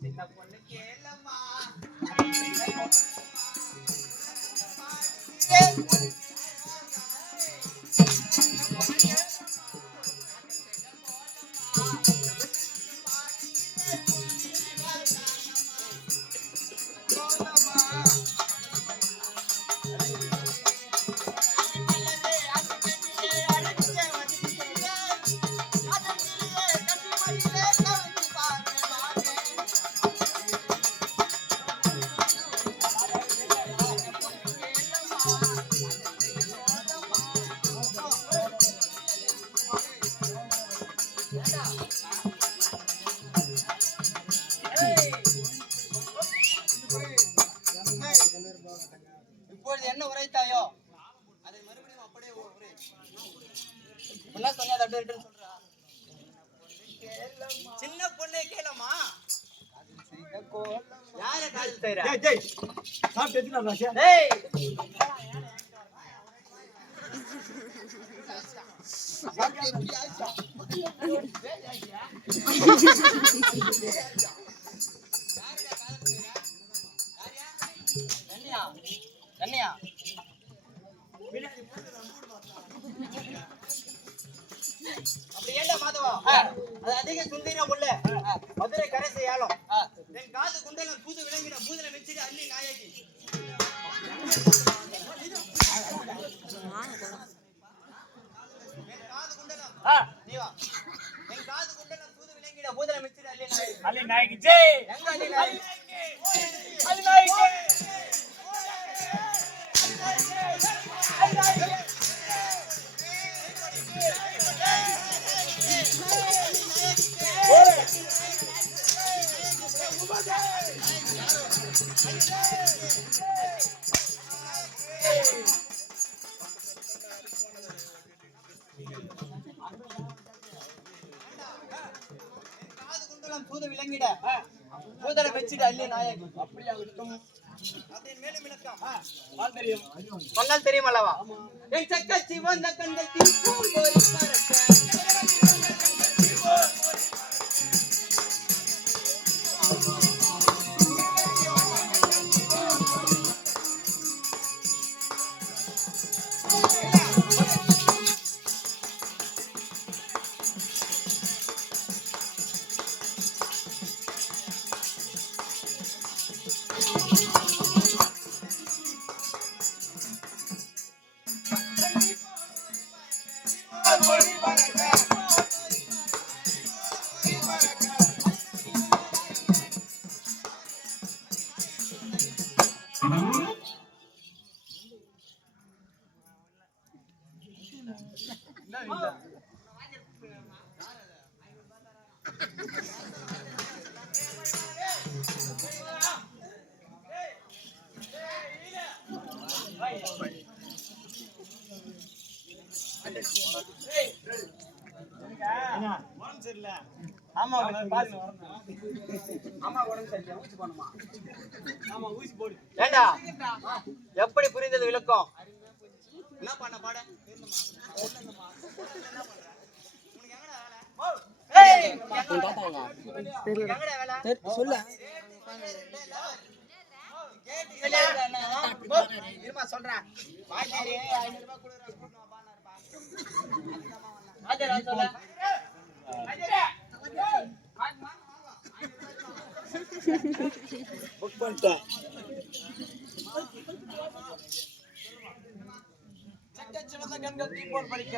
சின்ன பொண்ணு கேளம்மா இப்பொழுது என்ன உரைத்தாயோ அதை மறுபடியும் அப்படியே சொன்ன சொல்றா. சின்ன பொண்ணே கேளம்மா யார காதல் செய்றா? கண்ணியா அப்படி ஏண்டா மாதவா அது அதிக சுந்தரியா உள்ள மதுரை கரை செய்யாலும் என் காது குண்டலம் பூது விளங்கிட பூதல வச்சுட்டு அள்ளி நாயகி என் காது குண்டலம் நீ வா என் காது குண்டலம் பூது விளங்கிட பூதல வச்சுட்டு அள்ளி நாயகி ஜெய் எங்க அள்ளி நாயகி அள்ளி நாயகி பூத விளங்கிட பூதலை வச்சுட்டு அள்ளி நாயகி அப்படியாகட்டும். மேலும் விளக்கம் சொன்னால் தெரியும் அல்லவா? என் சக்கச்சி வந்த கண்கள் எப்படி புரிந்தது விளக்கம்? என்ன பண்ண பாட சொல்ல சொல்றேன். புக் பண்ணிட்டேன். சிவந்த கண்கள் தீ போல் பறிக்க.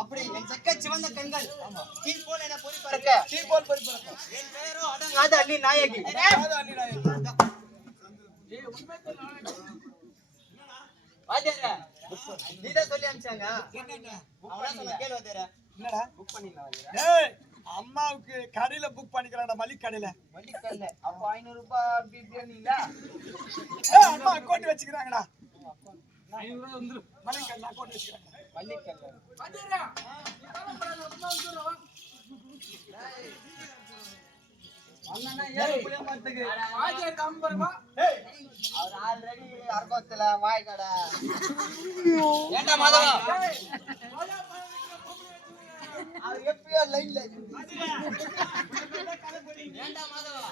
அப்படி என் சக்க சிவந்த கண்கள் தீ போல் என பொறி பறக்க. தீ போல் பொறி பறக்க. என் பெயரோ அடங்காத அள்ளி நாயகி. நீதான் சொல்லி அனுப்பிச்சாங்க. என்னடா புக் பண்ணிக்கலாம்? அம்மாவுக்கு கடையில புக் பண்ணிக்கலாம்டா. மல்லிக் கடையில. மல்லிக் கடையில அப்ப 500 ரூபாய் அப்படி இப்படியா? அம்மா அக்கௌண்ட் வச்சுக்கிறாங்கடா. 500 ரூபாய் வந்துரும். மல்லிக் கடையில அக்கௌண்ட் வச்சுக்கிறாங்க. மல்லிக் கடையில வந்துடா. அண்ணா ஏறு புளிய மரத்துக்கு. வாஜே கம்பரமா. அவர் ஆல்ரெடி அரகோத்துல வாய் கடை. ஏண்டா மாதவா? அது எப்பயோ லைன்ல ஏண்டா மாதவா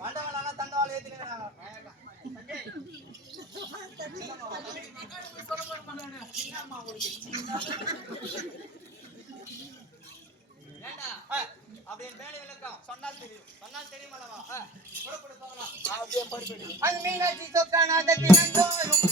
வண்டவாளா தண்டவாளம் ஏத்துக்கிறாங்க ஏண்டா அப்படியே வேலை விளக்கம் சொன்னால் தெரியும் அல்லவா புறப்பட்டு போகலாம் அப்படியே படுப்படி அந்த மீனாட்சி சொக்கான தினந்தோறும்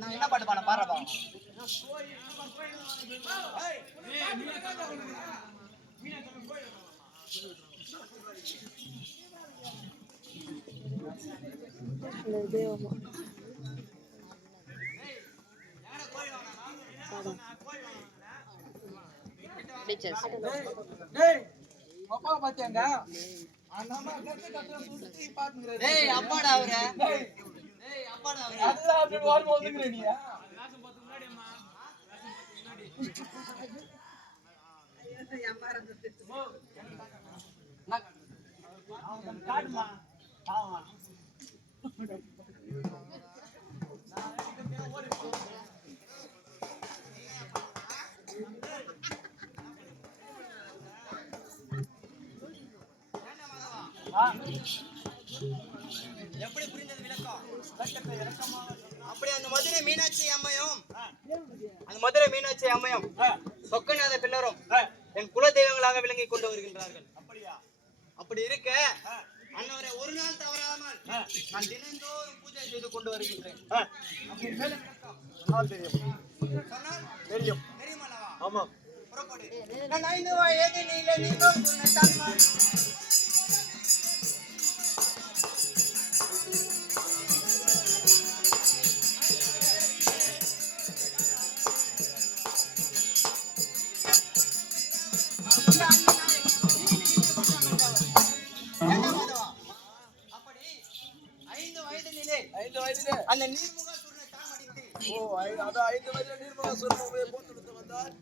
நான் என்ன பாட்டு பாட பாடுறப்பா அப்பா பாத்தியாங்க அப்பாடா அவரு அப்பாடா அவரு அதுதான் அப்படி ஓரமா வந்துக்கிறே நீ காட்டுமா ஆமா எப்படி புரிந்தது விளக்கம் அப்படி அந்த மதுரை மீனாட்சி அம்மையும் சொக்கநாத பின்னரும் என் குல தெய்வங்களாக விளங்கி கொண்டு வருகின்றார்கள் அப்படி இருக்க அன்னவரை ஒரு நாள் தவறாமல் நான் தினந்தோறும் பூஜை செய்து கொண்டு வருகின்றேன் தெரியும் தெரியுமல்லவா ஆமா புறப்படு நான் 5 வயதினிலே நீங்களும் சொன்ன தாய்மார் அந்த நீர்முக சுருளை தான் அடித்து அது 5 வயதுல நீர்முக சுருளை போட்டு வந்தார்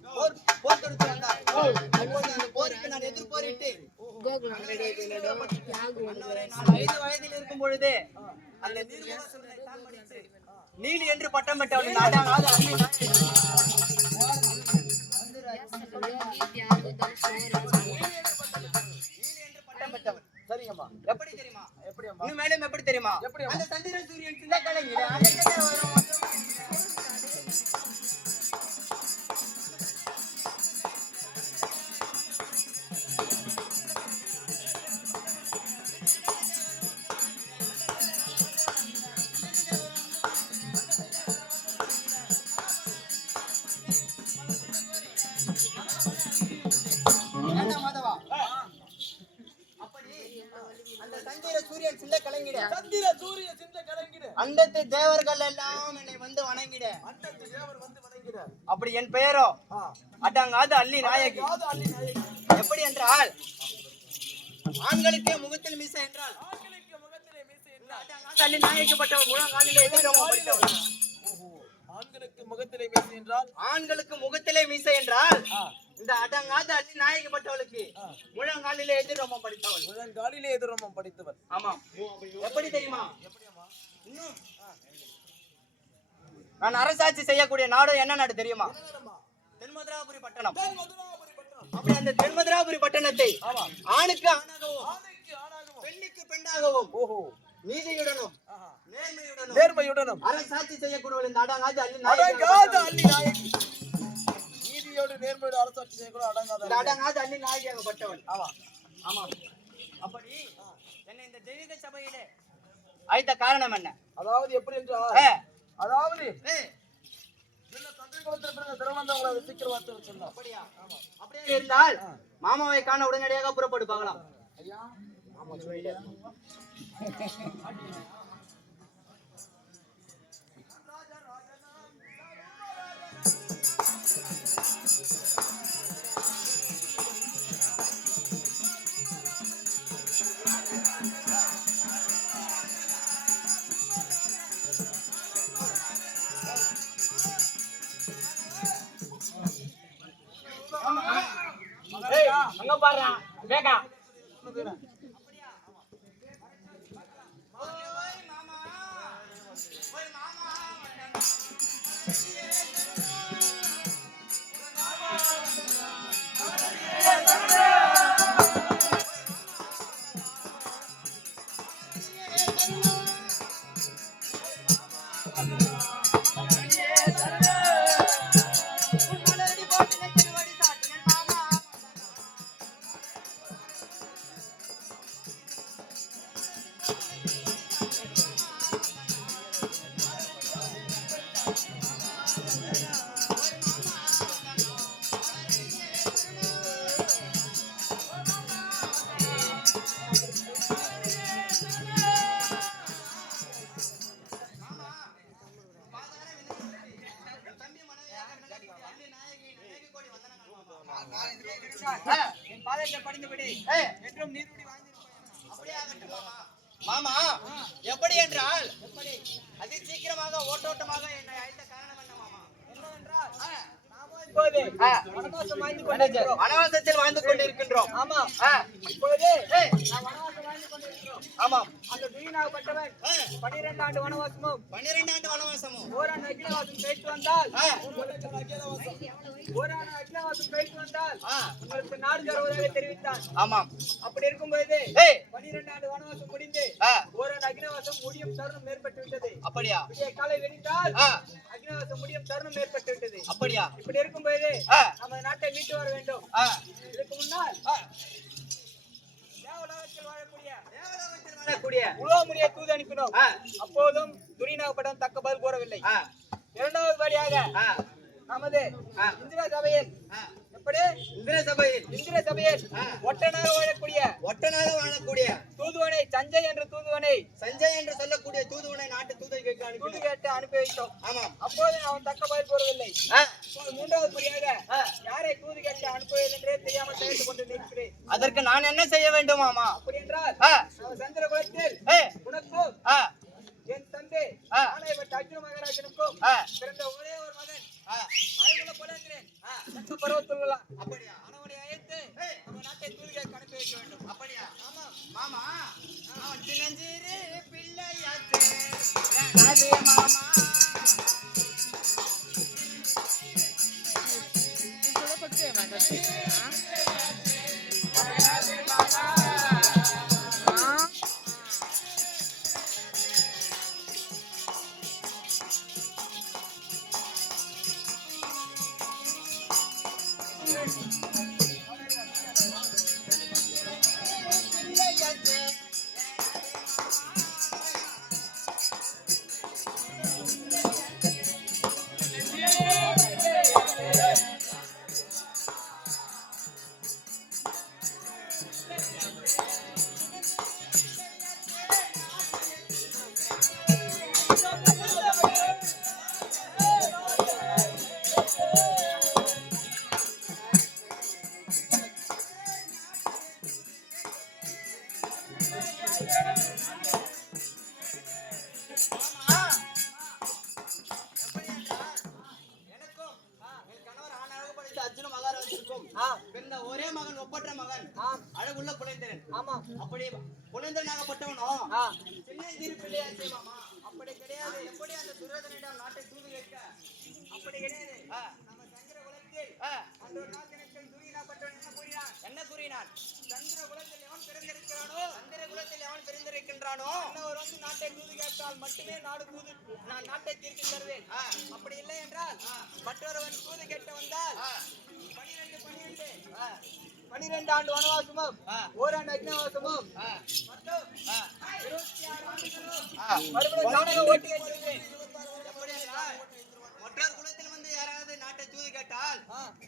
அப்போது அந்த போருக்கு நான் எதிர் போரிட்டு நான் 5 வயதில் இருக்கும் பொழுது அந்த நீர்முக சுருளை தான் அடித்து நீலி என்று பட்டம் பெற்றவள் நாடாக சரிங்கம்மா எப்படி தெரியுமா இன்னும் மேலும் எப்படி தெரியுமா அந்த சந்திர சூரியன் சின்ன கலைஞர் அண்டத்து தேவர்கள் எல்லாம் என்னை வந்து வணங்கிட அப்படி என் பெயரோ அடங்காத அள்ளி நாயகி எப்படி என்றால் ஆண்களுக்கே முகத்தில் மீசை என்றால் அள்ளி நாயக்கப்பட்டவர் முழங்காலிலே எதிர்த்தவர் ஆண்களுக்கு முகத்திலே மீசை என்றால் இந்த அடங்காத அள்ளி நாயக்கப்பட்டவளுக்கு முழங்காலிலே எதிர்ரோமம் படித்தவள் ஆமா எப்படி தெரியுமா இன்னும் நான் அரசாட்சி செய்யக்கூடிய நாடு என்ன நாடு தெரியுமா தென்மதுராபுரி பட்டணம் அப்படி அந்த தென்மதுராபுரி பட்டணத்தை ஆணுக்கு ஆணாகவும் பெண்ணுக்கு பெண்ணாகவும் நீதியுடனும் நேர்மையுடனும் அரசாட்சி செய்யக்கூடிய இந்த அடங்காத அள்ளி நாயகி நீதியோடு நேர்மையோடு அரசாட்சி செய்யக்கூடிய அடங்காத அள்ளி நாயகியாகப்பட்டவள் ஆமா அப்படி என்னை இந்த தெய்வீக சபையிலே அழைத்த காரணம் என்ன அதாவது எப்படி என்றால் அதாவது குலத்துல பிறந்த திருவனந்தபுரம் அதை சீக்கிரம் வந்து சொன்னோம். அப்படியா? அப்படியே இருந்தால் மாமாவை காண உடனடியாக புறப்படு பார்க்கலாம். ஐயா ஆமா சொல்லிடு. அங்க பாருடா வேகா. மாமா எப்படி என்றால் அதி சீக்கிரமாக ஓட்டோட்டமாக என்னை அழைத்த காரணம் என்ன மாமா? என்னவென்றால் வனவாசத்தில் வாழ்ந்து கொண்டிருக்கின்றோம். ஆமா இப்பொழுது வனவாசம் வாழ்ந்து கொண்டிருக்கிறோம். ஆமாம் அந்த துரியனாகப்பட்டவன் 12 ஆண்டு வனவாசமும் 12 ஆண்டு வனவாசமும் ஓராண்டு அக்னிவாசம் கழித்து வந்தால் உங்களுக்கு நாடு தருவதாக தெரிவித்தான். ஆமாம் அப்படி இருக்கும்போது 12 ஆண்டு வனவாசம் முடிந்து ஓராண்டு அக்னிவாசம் முடியும் தருணம் ஏற்பட்டு விட்டது. அப்படியா? காலை வெடித்தால் அக்னிவாசம் முடியும் தருணம் ஏற்பட்டு விட்டது. அப்படியா? இப்படி இருக்கும்போது நம்ம நாட்டை மீட்டு வர வேண்டும். இதுக்கு முன்னால் தேவலோகத்தில் வாழக்கூடிய உலகமுடிய தூது அனுப்பினோம். அப்போதும் துரியனாகப்பட்டவன் தக்க பதில் கூறவில்லை. இரண்டாவது படியாக நமது இந்திர சபையில் எப்படி இந்திர சபையில் ஒட்டனாக வாழக்கூடிய தூதுவனை சஞ்சய் என்று சொல்லக்கூடிய தூதுவனை நாட்டு தூது கேட்டு அனுப்பி வைத்தோம். ஆமாம் அப்போது அவன் தக்க பதில் கூறவில்லை. மூன்றாவது படியாக யாரை தூது கேட்டு அனுப்புவது என்றே தெரியாமல் தவிர்த்து கொண்டு நிற்கிறேன். அதற்கு நான் என்ன செய்ய வேண்டும் மாமா? அப்படி என்றால் சந்திர குலத்தில் உனக்கும் என் தந்தை ஆணையப்பட்ட அர்ஜுன மகாராஜனுக்கும் பிறந்த ஒரே ஒரு மகன் அழகுல பொழுகிறேன் பருவத்துள்ளா. அப்படியா? அவனை அழைத்து நம்ம நாட்டை தூதுகை அனுப்பி வைக்க வேண்டும். அப்படியா? ஆமா மாமா அவன் சின்னஞ்சிறு பிள்ளையாச்சு மாமா ஒரே மகன் ஒப்பற்ற மகன் அழகுள்ள குழந்தைன். ஆமா அப்படி குழந்தைனாகப்பட்டவனோ சின்னஞ்சிறு பிள்ளையாச்சே மாமா. அப்படி கிடையாது. எப்படி அந்த துரியோதனிடம் நாட்டை தூது கேட்க? அப்படி கிடையாது. நம்ம சந்திர குலத்தில் அந்த ஒரு நாட்டினத்தில் துரியனாகப்பட்டவன் என்ன கூறினான்? சந்திர குலத்தில் எவன் பிறந்திருக்கின்றானோ அவர் வந்து நாட்டை தூது கேட்டால் மட்டுமே நான் நாட்டை தீர்த்து தருவேன். அப்படி இல்லை என்றால் மற்றொருவன் தூது கேட்டு வந்தால் 12 ஆண்டு வனவாசமும் ஓராண்டு அக்னிவாசமும் மற்றும் 26 ஆண்டுகளும் மற்றொரு குலத்தில் வந்து யாராவது தூது கேட்டால்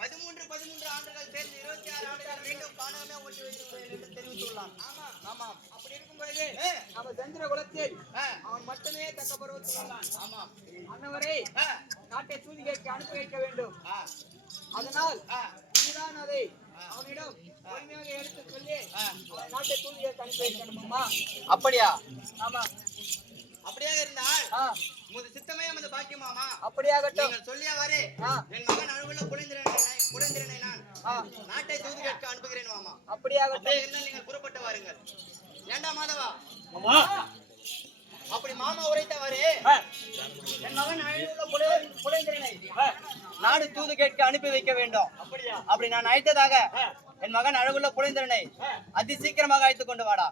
13 ஆண்டுகள் சேர்ந்து 26 ஆண்டுகள் மீண்டும் காணாமே ஓட்டி வைத்து என்று தெரிவித்துள்ளான். ஆமாம். அப்படி இருக்கும்போது நம்ம சந்திர குலத்தில் அவன் மட்டுமே தக்க பருவத்தில் உள்ளான். ஆமாம். அன்னவரை நாட்டை தூது கேட்க அனுப்பி வைக்க வேண்டும். அதனால் நீதான் அதை அவனிடம் பொறுமையாக எடுத்து சொல்லி அவன் நாட்டை தூது கேட்க அனுப்பி வைக்கணுமா? அப்படியா? ஆமா. அப்படியாக இருந்தால் உமது சித்தமே உமது பாக்கியமாமா. அப்படியாகட்டும். நீங்கள் சொல்லியவாறே என் மகன் அழுவுள்ள குழந்திரனை நான் நாட்டை தூது கேட்க அனுப்புகிறேன் மாமா. அப்படியாகட்டும். இருந்தால் நீங்கள் புறப்பட்டு வாருங்கள். ஏண்டா மாதவா? அப்படி மாமா உரைத்தவாறே என் மகன் அழுவுள்ள குழந்திரனை நாடு தூது கேட்க அனுப்பி வைக்க வேண்டும். அப்படி நான் அழைத்ததாக என் மகன் அழகுள்ள குழந்திரனை அதி சீக்கிரமாக அழைத்துக் கொண்டு வாடா.